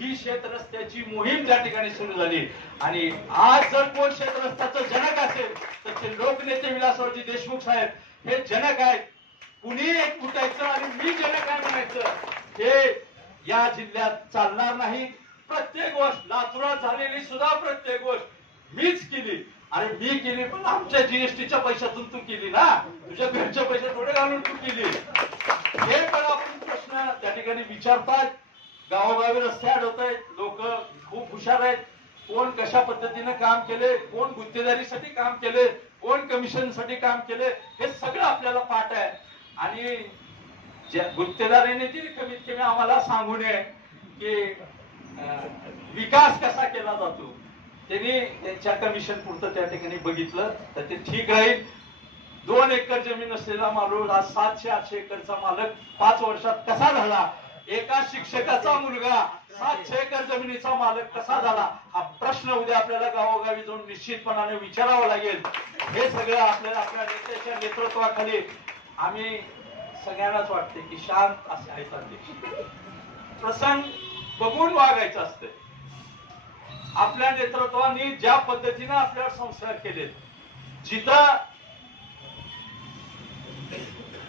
ही शेतरस्त्याची मोहीम त्या ठिकाणी सुरू झाली। आणि आज जर कोण शेतरस्त्याचं जनक असेल तर ते लोकनेते विलासरावजी देशमुख साहेब हे जनक आहेत। कुणी एक उठायचं आणि मी जनक आहे म्हणायचं हे या जिल्ह्यात चालणार नाही। प्रत्येक गोष्ट लातूरात झालेली सुद्धा प्रत्येक गोष्ट मीच केली। अरे मी केली पण आमच्या जीएसटीच्या पैशातून तू केली ना, तुझ्या घरच्या पैसे थोडे घालून तू केली। हे पण आपण प्रश्न त्या ठिकाणी विचारतात। गावोगावी रस्ते अडवत आहेत, लोक खूप हुशार आहेत। कोण कशा पद्धतीने काम केले, कोण गुत्तेदारीसाठी काम केले, कोण कमिशनसाठी काम केले, हे सगळं आपल्याला पाठ आहे। आणि गुत्तेदारीने ती कमीत कमी आम्हाला सांगू नये की विकास कसा केला जातो। त्यांनी त्यांच्या कमिशन पुरतं त्या ठिकाणी बघितलं तर ते ठीक राहील। 2 एकर जमीन असलेला माणूस आज 700-800 एकरचा मालक 5 वर्षात कसा झाला, एका शिक्षकाचा मुलगा 700 एकर जमिनीचा मालक कसा झाला, हा प्रश्न उद्या आपल्याला गावोगावी जाऊन निश्चितपणाने विचारावा लागेल। हे सगळं आपल्याला आपल्या नेत्याच्या नेतृत्वाखाली आम्ही सगळ्यांनाच वाटते की शांत असे आहेत अध्यक्ष, प्रसंग बघून वागायचं असतं। आपल्या नेतृत्वाने ज्या पद्धतीने आपल्यावर संस्कार केले, जिथं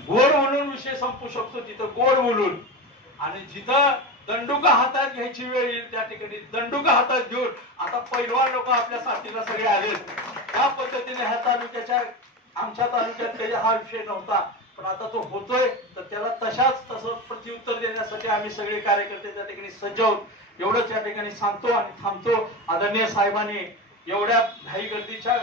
गोड म्हणून विषय संपू शकतो तिथं गोड बोलून, आणि जिथं दंडुका हातात घ्यायची वेळ येईल त्या ठिकाणी दंडुका हातात घेऊन आता पैलवान लोक आपल्या साथीला सगळे आले। त्या पद्धतीने ह्या तालुक्याच्या आमच्या तालुक्यात काही हा विषय नव्हता, पण आता तो होतोय तर त्याला तसं प्रत्युत्तर देण्यासाठी आम्ही सगळे कार्यकर्ते त्या ठिकाणी सज्ज आहोत। एवढंच या ठिकाणी सांगतो आणि थांबतो। आदरणीय साहेबांनी एवढ्या घाई गर्दीच्या